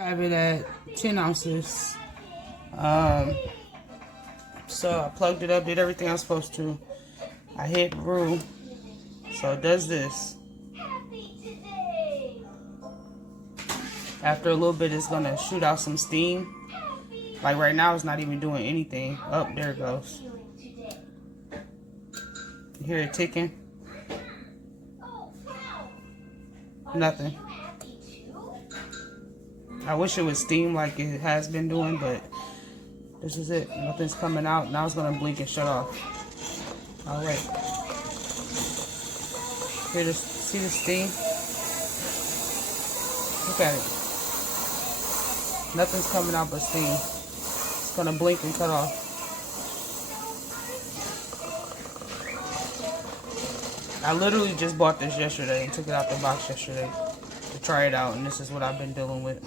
Have it at 10 ounces. So I plugged it up, did everything I was supposed to. I hit Brew, so it does this. After a little bit, it's gonna shoot out some steam. Like right now, it's not even doing anything. Oh, there it goes. You hear it ticking? Nothing. I wish it would steam like it has been doing, but this is it. Nothing's coming out. Now it's gonna blink and shut off. All right. Here, see the steam? Look at it. Nothing's coming out but steam. It's gonna blink and cut off. I literally just bought this yesterday and took it out the box yesterday to try it out, and this is what I've been dealing with.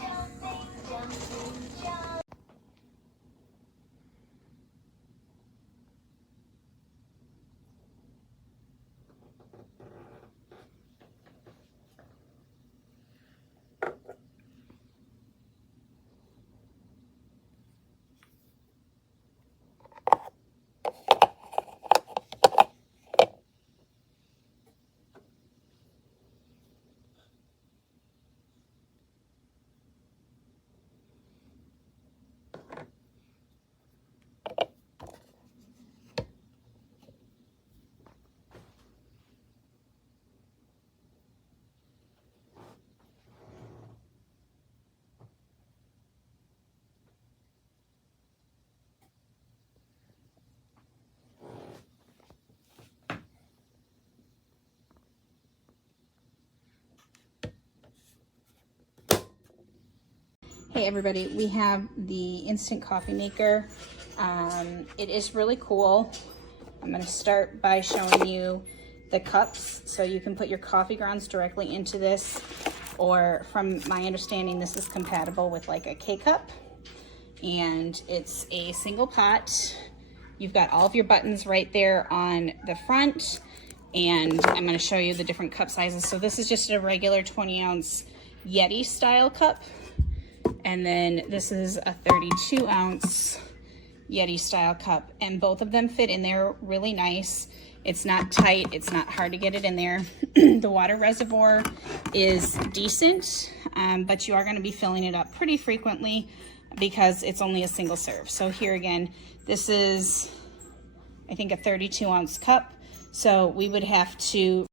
Hey everybody, we have the instant coffee maker. It is really cool. I'm going to start by showing you the cups so you can put your coffee grounds directly into this, or from my understanding this is compatible with like a K-cup, and it's a single pot. You've got all of your buttons right there on the front, and I'm going to show you the different cup sizes. So this is just a regular 20-ounce Yeti style cup. And then this is a 32-ounce Yeti style cup, and both of them fit in there really nice. It's not tight, it's not hard to get it in there. The water reservoir is decent, but you are going to be filling it up pretty frequently because it's only a single serve. So here again, this is, I think, a 32-ounce cup. So we would have to